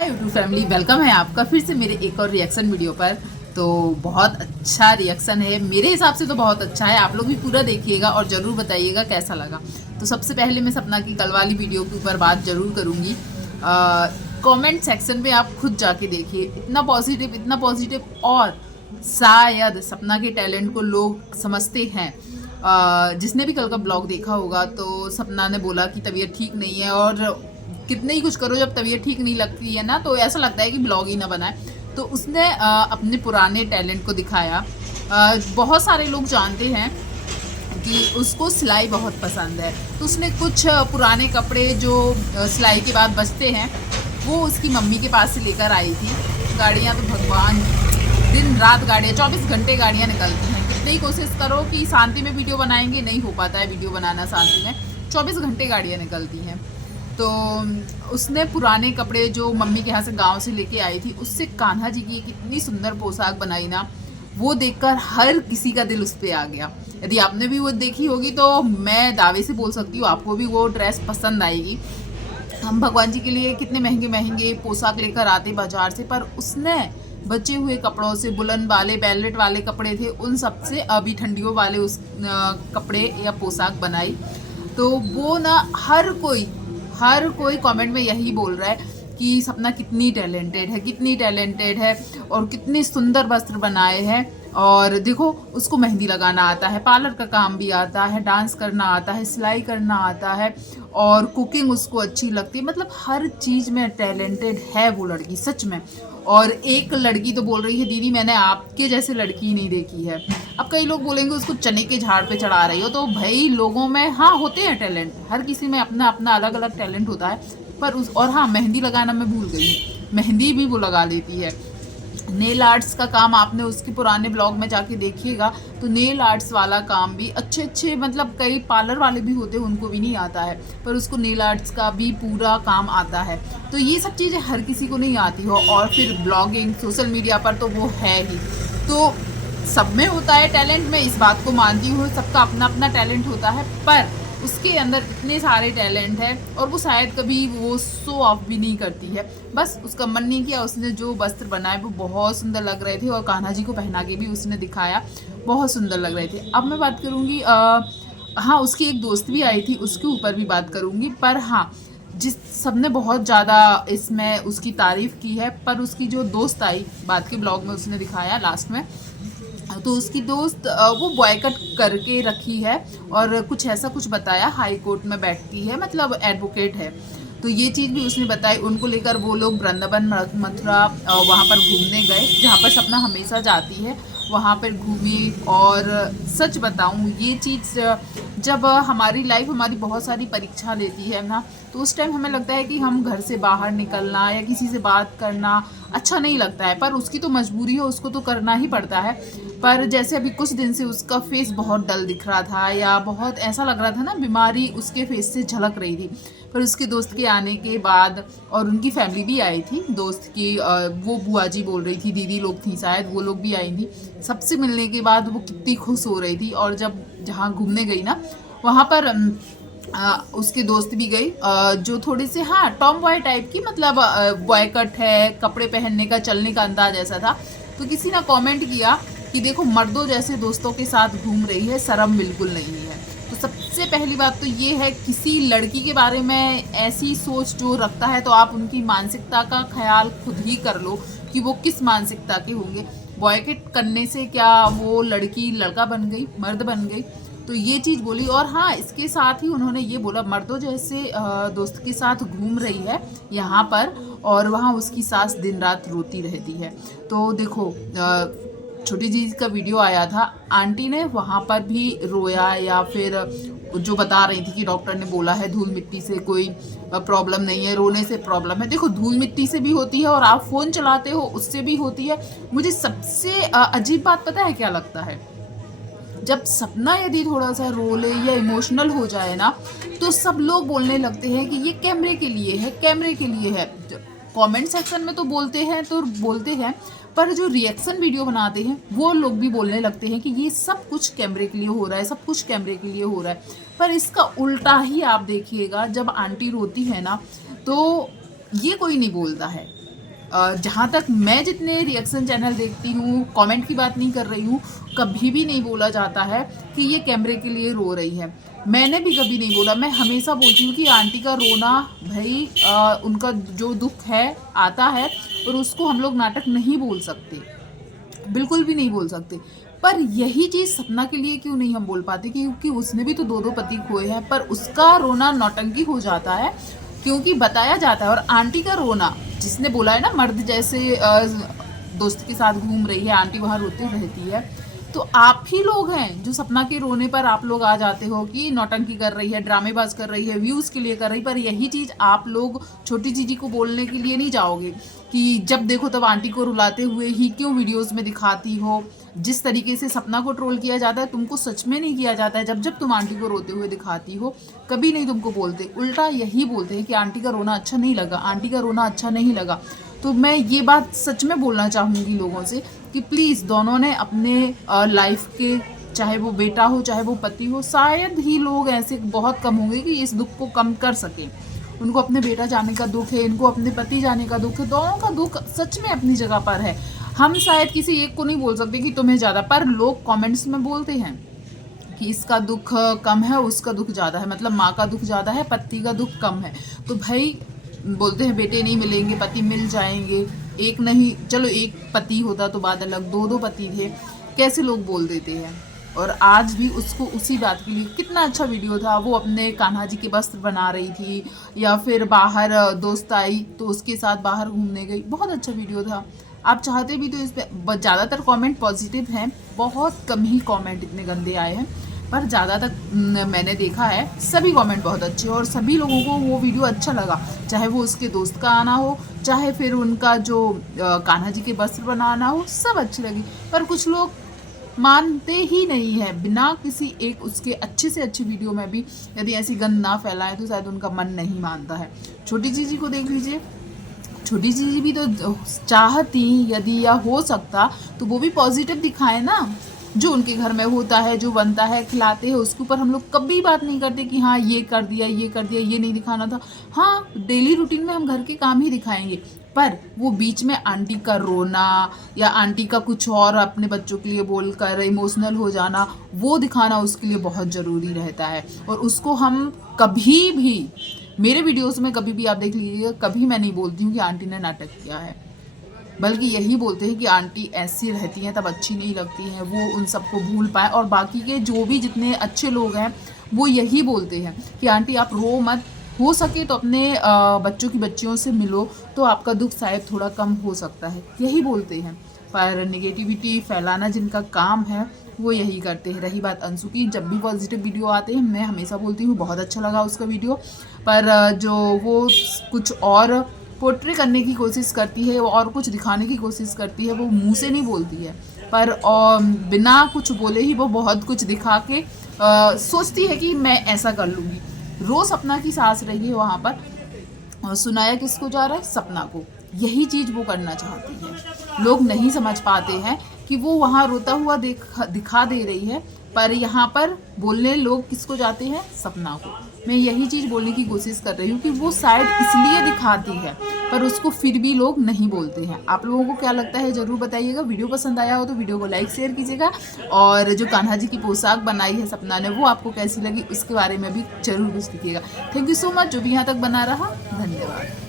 YouTube family, welcome है आपका फिर से मेरे एक और रिएक्शन वीडियो पर। तो बहुत अच्छा रिएक्शन है, मेरे हिसाब से तो बहुत अच्छा है। आप लोग भी पूरा देखिएगा और ज़रूर बताइएगा कैसा लगा। तो सबसे पहले मैं सपना की कल वाली वीडियो के ऊपर बात ज़रूर करूँगी। कमेंट सेक्शन में आप खुद जाके देखिए, इतना पॉजिटिव और शायद सपना के टैलेंट को लोग समझते हैं। जिसने भी कल का ब्लॉग देखा होगा तो सपना ने बोला कि तबीयत ठीक नहीं है, और कितने ही कुछ करो जब तबीयत ठीक नहीं लगती है ना तो ऐसा लगता है कि ब्लॉग ही ना बनाए। तो उसने अपने पुराने टैलेंट को दिखाया। बहुत सारे लोग जानते हैं कि उसको सिलाई बहुत पसंद है, तो उसने कुछ पुराने कपड़े जो सिलाई के बाद बचते हैं वो उसकी मम्मी के पास से लेकर आई थी। गाड़ियाँ तो भगवान, दिन रात गाड़ियाँ, 24 घंटे गाड़ियाँ निकलती हैं। कितनी ही कोशिश करो कि शांति में वीडियो बनाएंगे, नहीं हो पाता है वीडियो बनाना शांति में। 24 घंटे गाड़ियाँ निकलती हैं। तो उसने पुराने कपड़े जो मम्मी के यहाँ से गांव से लेके आई थी उससे कान्हा जी की कितनी सुंदर पोशाक बनाई ना, वो देखकर हर किसी का दिल उस पर आ गया। यदि आपने भी वो देखी होगी तो मैं दावे से बोल सकती हूँ आपको भी वो ड्रेस पसंद आएगी। हम भगवान जी के लिए कितने महंगे महंगे पोशाक लेकर आते बाजार से, पर उसने बचे हुए कपड़ों से, बुलन वाले बेलवेट वाले कपड़े थे उन सब से अभी ठंडियों वाले उस कपड़े या पोशाक बनाई। तो वो ना हर कोई कमेंट में यही बोल रहा है कि सपना कितनी टैलेंटेड है और कितने सुंदर वस्त्र बनाए हैं। और देखो, उसको मेहंदी लगाना आता है, पार्लर का काम भी आता है, डांस करना आता है, सिलाई करना आता है, और कुकिंग उसको अच्छी लगती है। मतलब हर चीज़ में टैलेंटेड है वो लड़की सच में। और एक लड़की तो बोल रही है, दीदी मैंने आपके जैसे लड़की नहीं देखी है। अब कई लोग बोलेंगे उसको चने के झाड़ पे चढ़ा रही हो, तो भाई लोगों में हाँ होते हैं टैलेंट, हर किसी में अपना अपना अलग अलग टैलेंट होता है। पर उस और हाँ, मेहंदी लगाना मैं भूल गई, मेहंदी भी वो लगा लेती है। नेल आर्ट्स का काम आपने उसके पुराने ब्लॉग में जाके देखिएगा, तो नेल आर्ट्स वाला काम भी अच्छे अच्छे, मतलब कई पार्लर वाले भी होते हैं उनको भी नहीं आता है, पर उसको नेल आर्ट्स का भी पूरा काम आता है। तो ये सब चीज़ें हर किसी को नहीं आती हो, और फिर ब्लॉगिंग सोशल मीडिया पर तो वो है ही। तो सब में होता है टैलेंट, मैं इस बात को मानती हूँ, सबका अपना अपना टैलेंट होता है, पर उसके अंदर इतने सारे टैलेंट है और वो शायद कभी वो शो ऑफ भी नहीं करती है। बस उसका मन नहीं किया, उसने जो वस्त्र बनाए वो बहुत सुंदर लग रहे थे और कान्हा जी को पहना के भी उसने दिखाया, बहुत सुंदर लग रहे थे। अब मैं बात करूँगी, हाँ उसकी एक दोस्त भी आई थी, उसके ऊपर भी बात करूँगी। पर हाँ, जिस सबने बहुत ज़्यादा इसमें उसकी तारीफ़ की है, पर उसकी जो दोस्त आई बाद के ब्लॉग में उसने दिखाया लास्ट में, तो उसकी दोस्त वो बॉयकट करके रखी है और कुछ ऐसा कुछ बताया, हाई कोर्ट में बैठती है, मतलब एडवोकेट है। तो ये चीज़ भी उसने बताई। उनको लेकर वो लोग वृंदावन मथुरा वहाँ पर घूमने गए, जहाँ पर सपना हमेशा जाती है, वहाँ पर घूमी। और सच बताऊँ, ये चीज़ जब हमारी लाइफ हमारी बहुत सारी परीक्षा लेती है ना, तो उस टाइम हमें लगता है कि हम घर से बाहर निकलना या किसी से बात करना अच्छा नहीं लगता है, पर उसकी तो मजबूरी है, उसको तो करना ही पड़ता है। पर जैसे अभी कुछ दिन से उसका फेस बहुत डल दिख रहा था, या बहुत ऐसा लग रहा था ना, बीमारी उसके फेस से झलक रही थी। पर उसके दोस्त के आने के बाद, और उनकी फैमिली भी आई थी दोस्त की, वो बुआ जी बोल रही थी, दीदी लोग थी शायद, वो लोग भी आई थी। सबसे मिलने के बाद वो कितनी खुश हो रही थी। और जब जहाँ घूमने गई ना, वहाँ पर उसके दोस्त भी गई, जो थोड़ी सी हाँ टॉम बॉय टाइप की, मतलब बॉय कट है, कपड़े पहनने का, चलने का अंदाज ऐसा था। तो किसी ने कमेंट किया कि देखो, मर्दों जैसे दोस्तों के साथ घूम रही है, शर्म बिल्कुल नहीं है। तो सबसे पहली बात तो ये है, किसी लड़की के बारे में ऐसी सोच जो रखता है, तो आप उनकी मानसिकता का ख्याल खुद ही कर लो कि वो किस मानसिकता के होंगे। बॉयकट करने से क्या वो लड़की लड़का बन गई, मर्द बन गई? तो ये चीज़ बोली। और हाँ, इसके साथ ही उन्होंने ये बोला, मर्दों जैसे दोस्त के साथ घूम रही है यहाँ पर, और वहाँ उसकी सास दिन रात रोती रहती है। तो देखो, छोटी जी का वीडियो आया था, आंटी ने वहाँ पर भी रोया, या फिर जो बता रही थी कि डॉक्टर ने बोला है धूल मिट्टी से कोई प्रॉब्लम नहीं है, रोने से प्रॉब्लम है। देखो, धूल मिट्टी से भी होती है, और आप फ़ोन चलाते हो उससे भी होती है। मुझे सबसे अजीब बात पता है क्या लगता है? जब सपना यदि थोड़ा सा रो ले या इमोशनल हो जाए ना, तो सब लोग बोलने लगते हैं कि ये कैमरे के लिए है, कैमरे के लिए है। कमेंट सेक्शन में तो बोलते हैं, पर जो रिएक्शन वीडियो बनाते हैं वो लोग भी बोलने लगते हैं कि ये सब कुछ कैमरे के लिए हो रहा है, सब कुछ कैमरे के लिए हो रहा है। पर इसका उल्टा ही आप देखिएगा, जब आंटी रोती है ना, तो ये कोई नहीं बोलता है, जहाँ तक मैं जितने रिएक्शन चैनल देखती हूँ, कमेंट की बात नहीं कर रही हूँ, कभी भी नहीं बोला जाता है कि ये कैमरे के लिए रो रही है। मैंने भी कभी नहीं बोला। मैं हमेशा बोलती हूँ कि आंटी का रोना भाई उनका जो दुख है आता है और उसको हम लोग नाटक नहीं बोल सकते, बिल्कुल भी नहीं बोल सकते। पर यही चीज़ सपना के लिए क्यों नहीं हम बोल पाते? क्योंकि उसने भी तो 2-2 पति खोए हैं, पर उसका रोना नौटंकी हो जाता है क्योंकि बताया जाता है। और आंटी का रोना, जिसने बोला है ना मर्द जैसे दोस्त के साथ घूम रही है, आंटी वहाँ रोती रहती है, तो आप ही लोग हैं जो सपना के रोने पर आप लोग आ जाते हो कि नौटंकी कर रही है, ड्रामेबाज कर रही है, व्यूज़ के लिए कर रही। पर यही चीज़ आप लोग छोटी चीज़ी को बोलने के लिए नहीं जाओगे कि जब देखो तब आंटी को रुलाते हुए ही क्यों वीडियोस में दिखाती हो। जिस तरीके से सपना को ट्रोल किया जाता है, तुमको सच में नहीं किया जाता है। जब जब तुम आंटी को रोते हुए दिखाती हो, कभी नहीं तुमको बोलते, उल्टा यही बोलते हैं कि आंटी का रोना अच्छा नहीं लगा, आंटी का रोना अच्छा नहीं लगा। तो मैं ये बात सच में बोलना चाहूँगी लोगों से कि प्लीज़ दोनों ने अपने लाइफ के, चाहे वो बेटा हो चाहे वो पति हो, शायद ही लोग ऐसे बहुत कम होंगे कि इस दुख को कम कर सकें। उनको अपने बेटा जाने का दुख है, इनको अपने पति जाने का दुख है, दोनों का दुख सच में अपनी जगह पर है। हम शायद किसी एक को नहीं बोल सकते कि तुम्हें ज़्यादा, पर लोग कमेंट्स में बोलते हैं कि इसका दुख कम है, उसका दुख ज़्यादा है, मतलब माँ का दुख ज़्यादा है, पति का दुख कम है। तो भाई बोलते हैं बेटे नहीं मिलेंगे, पति मिल जाएंगे, एक नहीं, चलो एक पति होता तो बात अलग, 2-2 पति थे, कैसे लोग बोल देते हैं। और आज भी उसको उसी बात के लिए, कितना अच्छा वीडियो था, वो अपने कान्हा जी के वस्त्र बना रही थी, या फिर बाहर दोस्त आई तो उसके साथ बाहर घूमने गई, बहुत अच्छा वीडियो था। आप चाहते भी तो इस पर ज़्यादातर कमेंट पॉजिटिव हैं, बहुत कम ही कमेंट इतने गंदे आए हैं, पर ज़्यादातर मैंने देखा है सभी कमेंट बहुत अच्छे, और सभी लोगों को वो वीडियो अच्छा लगा, चाहे वो उसके दोस्त का आना हो, चाहे फिर उनका जो कान्हा जी के वस्त्र बनाना हो, सब अच्छी लगी। पर कुछ लोग मानते ही नहीं है, बिना किसी एक उसके अच्छे से अच्छी वीडियो में भी यदि ऐसी गंद ना फैलाएं तो शायद उनका मन नहीं मानता है। छोटी चीज़ी को देख लीजिए, छोटी चीज़ी भी तो चाहती यदि या हो सकता तो वो भी पॉजिटिव दिखाए ना, जो उनके घर में होता है, जो बनता है, खिलाते हैं, उसके ऊपर हम लोग कभी बात नहीं करते कि हाँ ये कर दिया, ये कर दिया, ये नहीं दिखाना था। हाँ, डेली रूटीन में हम घर के काम ही दिखाएंगे, पर वो बीच में आंटी का रोना या आंटी का कुछ और अपने बच्चों के लिए बोलकर इमोशनल हो जाना, वो दिखाना उसके लिए बहुत ज़रूरी रहता है। और उसको हम कभी भी, मेरे वीडियोस में कभी भी आप देख लीजिएगा, कभी मैं नहीं बोलती हूँ कि आंटी ने नाटक किया है, बल्कि यही बोलते हैं कि आंटी ऐसी रहती हैं तब अच्छी नहीं लगती हैं, वो उन सबको भूल पाए। और बाकी के जो भी जितने अच्छे लोग हैं वो यही बोलते हैं कि आंटी आप रो मत, हो सके तो अपने बच्चों की बच्चियों से मिलो तो आपका दुख शायद थोड़ा कम हो सकता है, यही बोलते हैं। पर नेगेटिविटी फैलाना जिनका काम है वो यही करते हैं। रही बात अंशु की, जब भी पॉजिटिव वीडियो आते हैं मैं हमेशा बोलती हूँ बहुत अच्छा लगा उसका वीडियो, पर जो वो कुछ और पोर्ट्रे करने की कोशिश करती है और कुछ दिखाने की कोशिश करती है, वो मुंह से नहीं बोलती है, पर बिना कुछ बोले ही वो बहुत कुछ दिखा के सोचती है कि मैं ऐसा कर लूँगी। रोज़ सपना की सांस रही है वहाँ पर, और सुनाया किसको जा रहा है? सपना को। यही चीज़ वो करना चाहती है। लोग नहीं समझ पाते हैं कि वो वहाँ रोता हुआ दिखा दे रही है, पर यहाँ पर बोलने लोग किसको जाते हैं? सपना को। मैं यही चीज़ बोलने की कोशिश कर रही हूँ कि वो शायद इसलिए दिखाती है, पर उसको फिर भी लोग नहीं बोलते हैं। आप लोगों को क्या लगता है ज़रूर बताइएगा। वीडियो पसंद आया हो तो वीडियो को लाइक शेयर कीजिएगा, और जो कान्हा जी की पोशाक बनाई है सपना ने, वो आपको कैसी लगी उसके बारे में भी ज़रूर कुछ लिखिएगा। थैंक यू सो मच जो भी यहाँ तक बना रहा, धन्यवाद।